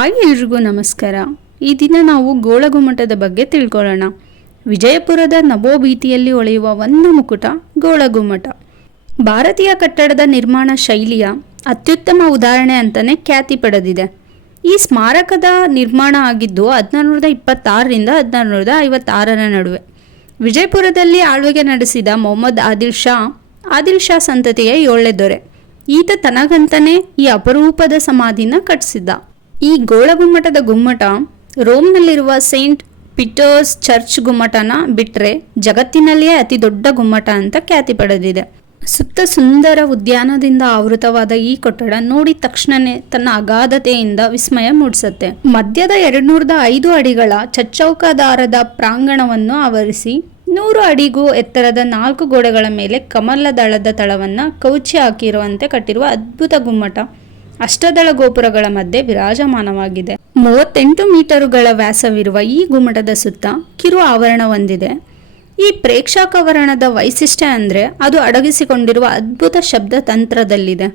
Hi ಎಲ್ರಿಗೂ ನಮಸ್ಕಾರ. ಈ ದಿನ ನಾವು ಗೋಳಗುಮ್ಮಟದ ಬಗ್ಗೆ ತಿಳ್ಕೊಳ್ಳೋಣ. ವಿಜಯಪುರದ ನವೋಭೀತಿಯಲ್ಲಿ ಒಳೆಯುವ ಒಂದು ಮುಕುಟ ಗೋಳಗುಮ್ಮಟ ಭಾರತೀಯ ಕಟ್ಟಡದ ನಿರ್ಮಾಣ ಶೈಲಿಯ ಅತ್ಯುತ್ತಮ ಉದಾಹರಣೆ ಅಂತಲೇ ಖ್ಯಾತಿ ಪಡೆದಿದೆ. ಈ ಸ್ಮಾರಕದ ನಿರ್ಮಾಣ ಆಗಿದ್ದು ಹದಿನಾರುನೂರದ ಇಪ್ಪತ್ತಾರರಿಂದ ಹದಿನಾರುನೂರದ ಐವತ್ತಾರರ ನಡುವೆ. ವಿಜಯಪುರದಲ್ಲಿ ಆಳ್ವಿಕೆ ನಡೆಸಿದ ಮೊಹಮ್ಮದ್ ಆದಿಲ್ ಶಾ ಆದಿಲ್ ಶಾ ಸಂತತಿಯ ಏಳನೇ ದೊರೆ. ಈತ ತನಗಂತನೇ ಈ ಅಪರೂಪದ ಸಮಾಧಿನ ಕಟ್ಟಿಸಿದ್ದ. ಈ ಗೋಳಗುಮ್ಮಟದ ಗುಮ್ಮಟ ರೋಮ್ನಲ್ಲಿರುವ ಸೇಂಟ್ ಪೀಟರ್ಸ್ ಚರ್ಚ್ ಗುಮ್ಮಟನ ಬಿಟ್ಟರೆ ಜಗತ್ತಿನಲ್ಲಿಯೇ ಅತಿ ದೊಡ್ಡ ಗುಮ್ಮಟ ಅಂತ ಖ್ಯಾತಿ ಪಡೆದಿದೆ. ಸುತ್ತ ಸುಂದರ ಉದ್ಯಾನದಿಂದ ಆವೃತವಾದ ಈ ಕಟ್ಟಡ ನೋಡಿದ ತಕ್ಷಣನೇ ತನ್ನ ಅಗಾಧತೆಯಿಂದ ವಿಸ್ಮಯ ಮೂಡಿಸುತ್ತೆ. ಮಧ್ಯದ ಎರಡ್ನೂರದ ಐದು ಅಡಿಗಳ ಚಚ್ಚೌಕದಾರದ ಪ್ರಾಂಗಣವನ್ನು ಆವರಿಸಿ ನೂರು ಅಡಿಗೂ ಎತ್ತರದ ನಾಲ್ಕು ಗೋಡೆಗಳ ಮೇಲೆ ಕಮಲದಳದ ತಳವನ್ನು ಕೌಚಿ ಹಾಕಿರುವಂತೆ ಕಟ್ಟಿರುವ ಅದ್ಭುತ ಗುಮ್ಮಟ. ಅಷ್ಟದಳ ಗೋಪುರಗಳ ಮಧ್ಯೆ ವಿರಾಜಮಾನವಾಗಿದೆ. ಮೂವತ್ತೆಂಟು ಮೀಟರುಗಳ ವ್ಯಾಸವಿರುವ ಈ ಗುಮ್ಮಟದ ಸುತ್ತ ಕಿರು ಆವರಣ ಹೊಂದಿದೆ ಈ ಪ್ರೇಕ್ಷಾಕವರಣದ ವೈಶಿಷ್ಟ್ಯ ಅಂದರೆ ಅದು ಅಡಗಿಸಿಕೊಂಡಿರುವ ಅದ್ಭುತ ಶಬ್ದ ತಂತ್ರದಲ್ಲಿದೆ.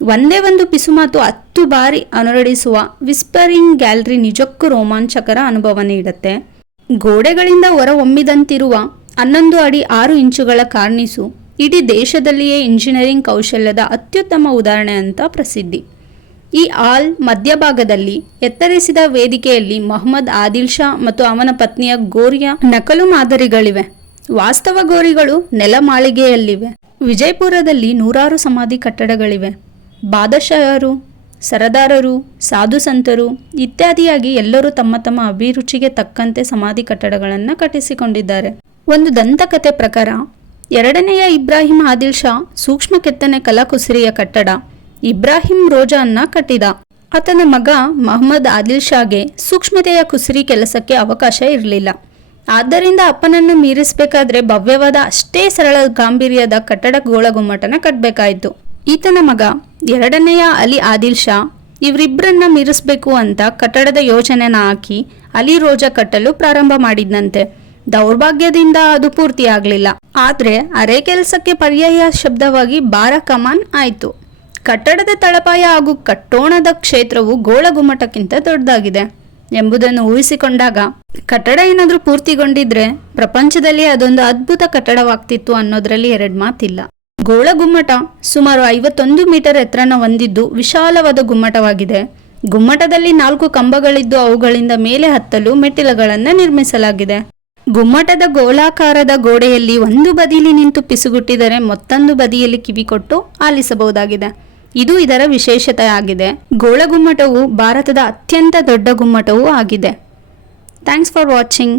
ಒಂದೇ ಒಂದು ಪಿಸುಮಾತು ಹತ್ತು ಬಾರಿ ಅನುರಡಿಸುವ ವಿಸ್ಪರಿಂಗ್ ಗ್ಯಾಲರಿ ನಿಜಕ್ಕೂ ರೋಮಾಂಚಕರ ಅನುಭವ ನೀಡುತ್ತೆ. ಗೋಡೆಗಳಿಂದ ಹೊರಹೊಮ್ಮಿದಂತಿರುವ ಹನ್ನೊಂದು ಅಡಿ ಆರು ಇಂಚುಗಳ ಕಾರ್ನಿಸು ಇಡೀ ದೇಶದಲ್ಲಿಯೇ ಇಂಜಿನಿಯರಿಂಗ್ ಕೌಶಲ್ಯದ ಅತ್ಯುತ್ತಮ ಉದಾಹರಣೆ ಅಂತ ಪ್ರಸಿದ್ಧಿ. ಈ ಆಲ್ ಮಧ್ಯಭಾಗದಲ್ಲಿ ಎತ್ತರಿಸಿದ ವೇದಿಕೆಯಲ್ಲಿ ಮೊಹಮ್ಮದ್ ಆದಿಲ್ ಶಾ ಮತ್ತು ಅವನ ಪತ್ನಿಯ ಗೋರಿಯ ನಕಲು ಮಾದರಿಗಳಿವೆ. ವಾಸ್ತವ ಗೋರಿಗಳು ನೆಲಮಾಳಿಗೆಯಲ್ಲಿವೆ ವಿಜಯಪುರದಲ್ಲಿ ನೂರಾರು ಸಮಾಧಿ ಕಟ್ಟಡಗಳಿವೆ. ಬಾದಶಾಹರು, ಸರದಾರರು, ಸಾಧು ಸಂತರು ಇತ್ಯಾದಿಯಾಗಿ ಎಲ್ಲರೂ ತಮ್ಮ ತಮ್ಮ ಅಭಿರುಚಿಗೆ ತಕ್ಕಂತೆ ಸಮಾಧಿ ಕಟ್ಟಡಗಳನ್ನು ಕಟ್ಟಿಸಿಕೊಂಡಿದ್ದಾರೆ. ಒಂದು ದಂತಕತೆ ಪ್ರಕಾರ ಎರಡನೆಯ ಇಬ್ರಾಹಿಂ ಆದಿಲ್ ಶಾ ಸೂಕ್ಷ್ಮ ಕೆತ್ತನೆ ಕಲಾಕುಸರಿಯ ಕಟ್ಟಡ. ಇಬ್ರಾಹಿಂ ರೋಜಾನ್ನ ಕಟ್ಟಿದ. ಆತನ ಮಗ ಮಹಮ್ಮದ್ ಆದಿಲ್ ಶಾಗೆ ಸೂಕ್ಷ್ಮತೆಯ ಕುಸರಿ ಕೆಲಸಕ್ಕೆ ಅವಕಾಶ ಇರಲಿಲ್ಲ. ಆದ್ದರಿಂದ ಅಪ್ಪನನ್ನು ಮೀರಿಸಬೇಕಾದ್ರೆ ಭವ್ಯವಾದ ಅಷ್ಟೇ ಸರಳ ಗಾಂಭೀರ್ಯದ ಕಟ್ಟಡ ಗೋಳಗುಮ್ಮಟನ ಕಟ್ಟಬೇಕಾಯಿತು ಈತನ ಮಗ ಎರಡನೆಯ ಅಲಿ ಆದಿಲ್ ಶಾ ಇವರಿಬ್ಬರನ್ನ ಮೀರಿಸಬೇಕು ಅಂತ ಕಟ್ಟಡದ ಯೋಜನೆನ ಹಾಕಿ ಅಲಿ ರೋಜಾ ಕಟ್ಟಲು ಪ್ರಾರಂಭ ಮಾಡಿದ್ನಂತೆ. ದೌರ್ಭಾಗ್ಯದಿಂದ ಅದು ಪೂರ್ತಿಯಾಗಲಿಲ್ಲ. ಆದರೆ ಅರೆ ಕೆಲಸಕ್ಕೆ ಪರ್ಯಾಯ ಶಬ್ದವಾಗಿ ಬಾರ ಕಮಾನ್ ಆಯಿತು. ಕಟ್ಟಡದ ತಳಪಾಯ ಹಾಗೂ ಕಟ್ಟೋಣದ ಕ್ಷೇತ್ರವು ಗೋಳಗುಮ್ಮಟಕ್ಕಿಂತ ದೊಡ್ಡದಾಗಿದೆ ಎಂಬುದನ್ನು ಊಹಿಸಿಕೊಂಡಾಗ, ಕಟ್ಟಡ ಏನಾದರೂ ಪೂರ್ತಿಗೊಂಡಿದ್ರೆ ಪ್ರಪಂಚದಲ್ಲಿ ಅದೊಂದು ಅದ್ಭುತ ಕಟ್ಟಡವಾಗ್ತಿತ್ತು ಅನ್ನೋದ್ರಲ್ಲಿ ಎರಡು ಮಾತಿಲ್ಲ. ಗೋಳಗುಮ್ಮಟ ಸುಮಾರು ಐವತ್ತೊಂದು ಮೀಟರ್ ಎತ್ತರನ ಹೊಂದಿದ್ದು ವಿಶಾಲವಾದ ಗುಮ್ಮಟವಾಗಿದೆ. ಗುಮ್ಮಟದಲ್ಲಿ ನಾಲ್ಕು ಕಂಬಗಳಿದ್ದು ಅವುಗಳಿಂದ ಮೇಲೆ ಹತ್ತಲು ಮೆಟ್ಟಿಲುಗಳನ್ನು ನಿರ್ಮಿಸಲಾಗಿದೆ. ಗುಮ್ಮಟದ ಗೋಲಾಕಾರದ ಗೋಡೆಯಲ್ಲಿ ಒಂದು ಬದಿಯಲ್ಲಿ ನಿಂತು ಪಿಸುಗುಟ್ಟಿದರೆ ಮತ್ತೊಂದು ಬದಿಯಲ್ಲಿ ಕಿವಿಕೊಟ್ಟು ಆಲಿಸಬಹುದಾಗಿದೆ. ಇದು ಇದರ ವಿಶೇಷತೆ ಆಗಿದೆ ಗೋಳಗುಮ್ಮಟವು ಭಾರತದ ಅತ್ಯಂತ ದೊಡ್ಡ ಗುಮ್ಮಟವು ಆಗಿದೆ. Thanks for watching